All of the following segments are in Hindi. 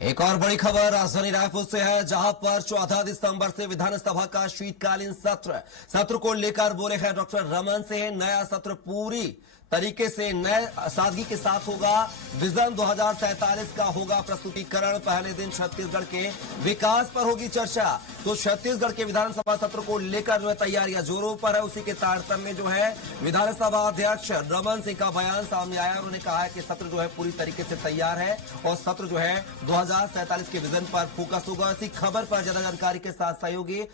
एक और बड़ी खबर राजधानी रायपुर से है, जहां पर 14 दिसंबर से विधानसभा का शीतकालीन सत्र को लेकर बोले हैं डॉक्टर रमन सिंह। नया सत्र पूरी तरीके से नए सादगी के साथ होगा। विजन 2047 का होगा प्रस्तुतिकरण। पहले दिन छत्तीसगढ़ के विकास पर होगी चर्चा। तो छत्तीसगढ़ के विधानसभा सत्र को लेकर जो है तैयारियां जोरों पर है। उसी के तारतम्य में जो है विधानसभा अध्यक्ष रमन सिंह का बयान सामने आया। उन्होंने कहा है कि सत्र जो है पूरी तरीके से तैयार है और सत्र जो है 2047 के विजन पर फोकस होगा। इसी खबर पर ज्यादा जानकारी के साथ सहयोगी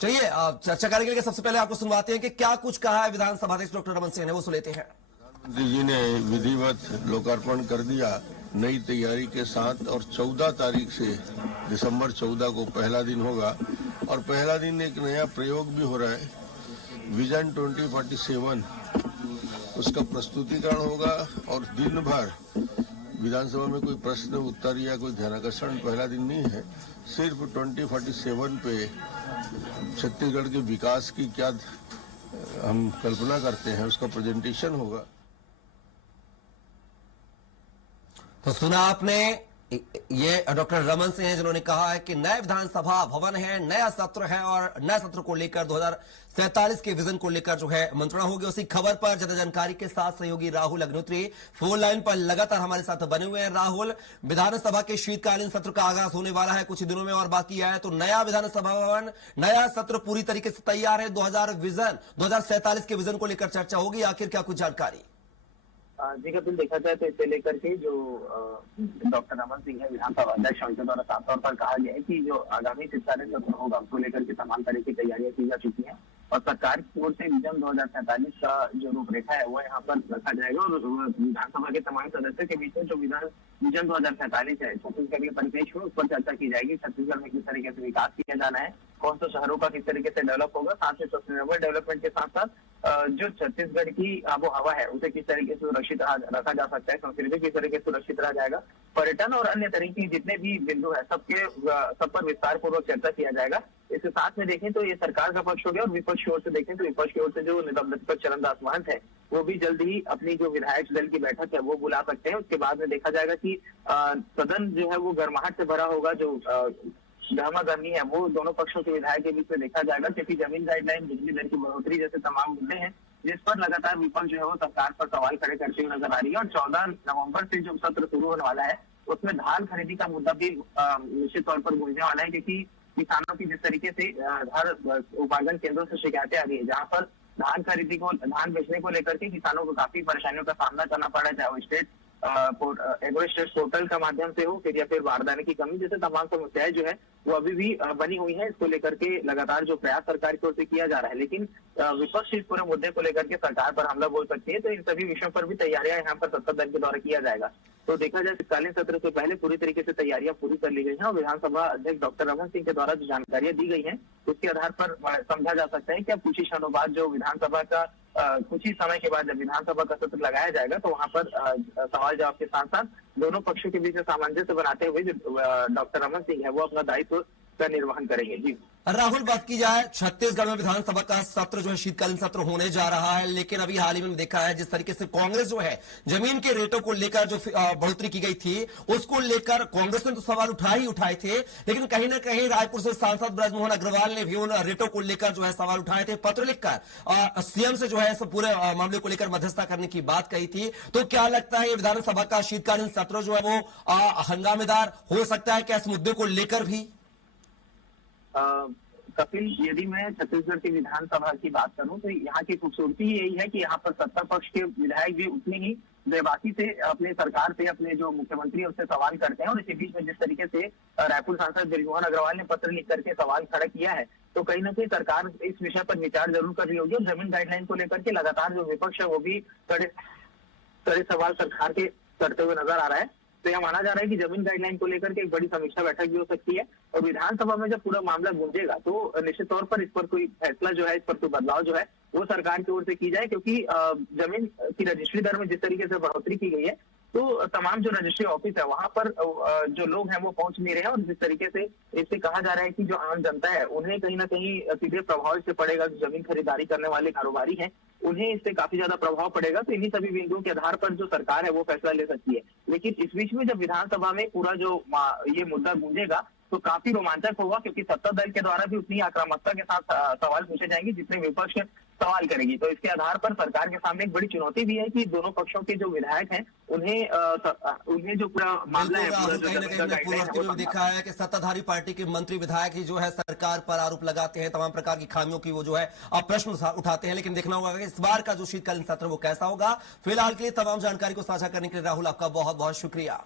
चलिए चर्चा करने के लिए सबसे पहले आपको सुनवाते हैं कि क्या कुछ कहा है विधानसभा अध्यक्ष डॉक्टर रमन सिंह ने, वो सुन लेते हैं। प्रधानमंत्री जी ने विधिवत लोकार्पण कर दिया नई तैयारी के साथ, और 14 तारीख से दिसंबर 14 को पहला दिन होगा। और पहला दिन एक नया प्रयोग भी हो रहा है, विजन 2047 उसका प्रस्तुतिकरण होगा। और दिन भर विधानसभा में कोई प्रश्न उत्तर या कोई ध्यानाकर्षण पहला दिन नहीं है, सिर्फ 2047 पे छत्तीसगढ़ के विकास की क्या हम कल्पना करते हैं उसका प्रेजेंटेशन होगा। तो सुना आपने, ये डॉक्टर रमन सिंह हैं जिन्होंने कहा है कि नए विधानसभा भवन है, नया सत्र है और नए सत्र को लेकर 2047 के विजन को लेकर जो है मंत्रणा होगी। उसी खबर पर ज्यादा जानकारी के साथ सहयोगी राहुल अग्निहोत्री फोन लाइन पर लगातार हमारे साथ बने हुए हैं। राहुल, विधानसभा के शीतकालीन सत्र का आगाज होने वाला है, कुछ ही दिनों में और बाकी है। तो नया विधानसभा भवन, नया सत्र पूरी तरीके से तैयार है। 2047 के विजन को लेकर चर्चा होगी। आखिर क्या कुछ जानकारी? जी कपिल, देखा जाए तो इसे लेकर के जो डॉक्टर रमन सिंह है विधानसभा अध्यक्ष, उनके द्वारा साफ तौर पर कहा गया है कि जो आगामी शीतकालीन सत्र होगा उसको लेकर के तमाम तरह की तैयारियां की जा चुकी हैं और सरकार की ओर से विजन 2047 का जो रूपरेखा है वो यहाँ पर रखा जाएगा। और विधानसभा के तमाम सदस्यों के बीच में जो विजन 2047 है छत्तीसगढ़ के परिप्रेक्ष्य में उस पर चर्चा की जाएगी। छत्तीसगढ़ में किस तरीके से विकास किया जाना है, कौन से शहरों का किस तरीके से डेवलप होगा, साथ ही सस्टेनेबल डेवलपमेंट के साथ साथ जो छत्तीसगढ़ की आबो हवा है उसे किस तरीके से सुरक्षित रखा जा सकता है, संस्कृति किस तरीके से सुरक्षित रहा जाएगा, पर्यटन और अन्य तरह की जितने भी बिंदु है सब पर विस्तार पूर्वक चर्चा किया जाएगा। इसके साथ में देखें तो ये सरकार का पक्ष हो गया और विपक्ष की ओर से देखें तो विपक्ष की ओर से जो निलंबित चरणदास महंत है वो भी जल्द ही अपनी जो विधायक दल की बैठक है वो बुला सकते हैं। उसके बाद में देखा जाएगा कि सदन जो है वो गर्माहट से भरा होगा। जो गर्मा गर्मी है वो दोनों पक्षों के विधायक के बीच में देखा जाएगा, क्योंकि जमीन गाइडलाइन, बिजली दर की बढ़ोतरी जैसे तमाम मुद्दे हैं जिस पर लगातार विपक्ष जो है वो सरकार पर सवाल खड़े करते हुए नजर आ रही है। और 14 नवंबर से जो सत्र शुरू होने वाला है उसमें धान खरीदी का मुद्दा भी निश्चित तौर पर गूंजने वाला है, क्योंकि किसानों की जिस तरीके से हर उपार्जन केंद्रों से शिकायतें आ रही है, जहाँ पर धान बेचने को लेकर के किसानों को काफी परेशानियों का सामना करना पड़ा है, चाहे वो एग्रो स्टेट पोर्टल का माध्यम से हो फिर या फिर बारदाने की कमी जैसे तमाम समस्याएं जो है वो अभी भी बनी हुई है। इसको लेकर के लगातार जो प्रयास सरकार की ओर से किया जा रहा है, लेकिन विपक्ष इस पूरे मुद्दे को लेकर के सरकार पर हमला बोल सकती है। तो इन सभी विषयों पर भी तैयारियां यहाँ पर सत्ता दल के द्वारा किया जाएगा। तो देखा जाए शीतकालीन सत्र से पहले पूरी तरीके से तैयारियां पूरी कर ली गई हैं और विधानसभा अध्यक्ष डॉक्टर रमन सिंह के द्वारा जो जानकारियां दी गई हैं उसके आधार पर समझा जा सकता है कि अब कुछ ही क्षणों बाद जो विधानसभा का कुछ ही समय के बाद जब विधानसभा का सत्र लगाया जाएगा तो वहां पर सवाल जवाब के साथ साथ दोनों पक्षों के बीच सामंजस्य बनाते हुए जो डॉक्टर रमन सिंह है वो अपना दायित्व का निर्वहन करेंगे। जी राहुल, बात की जाए छत्तीसगढ़ में विधानसभा का सत्र जो है शीतकालीन सत्र होने जा रहा है, लेकिन अभी हाल ही में देखा है जिस तरीके से कांग्रेस जो है जमीन के रेटों को लेकर जो बढ़ोतरी की गई थी उसको लेकर कांग्रेस ने तो सवाल उठाए थे, लेकिन कहीं ना कहीं रायपुर से सांसद ब्रजमोहन अग्रवाल ने भी उन रेटों को लेकर जो है सवाल उठाए थे, पत्र लिखकर सीएम से जो है पूरे मामले को लेकर मध्यस्थता करने की बात कही थी। तो क्या लगता है ये विधानसभा का शीतकालीन सत्र जो है वो हंगामेदार हो सकता है क्या इस मुद्दे को लेकर भी? कपिल, यदि मैं छत्तीसगढ़ की विधानसभा की बात करूं तो यहाँ की खूबसूरती यही है कि यहाँ पर सत्ता पक्ष के विधायक भी उतनी ही बेबाकी से अपने सरकार पे, अपने जो मुख्यमंत्री उससे सवाल करते हैं। और इसी बीच में जिस तरीके से रायपुर सांसद ब्रजमोहन अग्रवाल ने पत्र लिख करके सवाल खड़ा किया है तो कहीं ना कहीं सरकार इस विषय पर विचार जरूर कर रही होगी। और जमीन गाइडलाइन को लेकर के लगातार जो विपक्ष है वो भी कड़े सवाल सरकार के करते हुए नजर आ रहा है। तो यह माना जा रहा है कि जमीन गाइडलाइन को लेकर के एक बड़ी समीक्षा बैठक भी हो सकती है और विधानसभा में जब पूरा मामला गूंजेगा तो निश्चित तौर पर इस पर कोई फैसला जो है, इस पर कोई बदलाव जो है वो सरकार की ओर से की जाए, क्योंकि जमीन की रजिस्ट्री दर में जिस तरीके से बढ़ोतरी की गई है तो तमाम जो रजिस्ट्री ऑफिस है वहां पर जो लोग हैं वो पहुंच नहीं रहे हैं। और जिस तरीके से इससे कहा जा रहा है कि जो आम जनता है उन्हें कहीं ना कहीं सीधे प्रभाव से पड़ेगा, जो जमीन खरीदारी करने वाले कारोबारी हैं उन्हें इससे काफी ज्यादा प्रभाव पड़ेगा। तो इन्हीं सभी बिंदुओं के आधार पर जो सरकार है वो फैसला ले सकती है। लेकिन इस बीच में जब विधानसभा में पूरा जो ये मुद्दा गूंजेगा तो काफी रोमांचक होगा, क्योंकि सत्ता दल के द्वारा भी उतनी आक्रामकता के साथ सवाल पूछे जाएंगे जितने विपक्ष सवाल करेगी। तो इसके आधार पर सरकार के सामने एक बड़ी चुनौती भी है कि दोनों पक्षों के जो विधायक हैं उन्हें जो पूरा मामला है, राहुल, कहीं ना कहीं हमने पूर्ववर्ती में भी देखा है कि सत्ताधारी पार्टी के मंत्री विधायक ही जो है सरकार पर आरोप लगाते हैं, तमाम प्रकार की खामियों की वो जो है अब प्रश्न उठाते हैं। लेकिन देखना होगा कि इस बार का जो शीतकालीन सत्र वो कैसा होगा। फिलहाल के लिए तमाम जानकारी को साझा करने के लिए राहुल आपका बहुत बहुत शुक्रिया।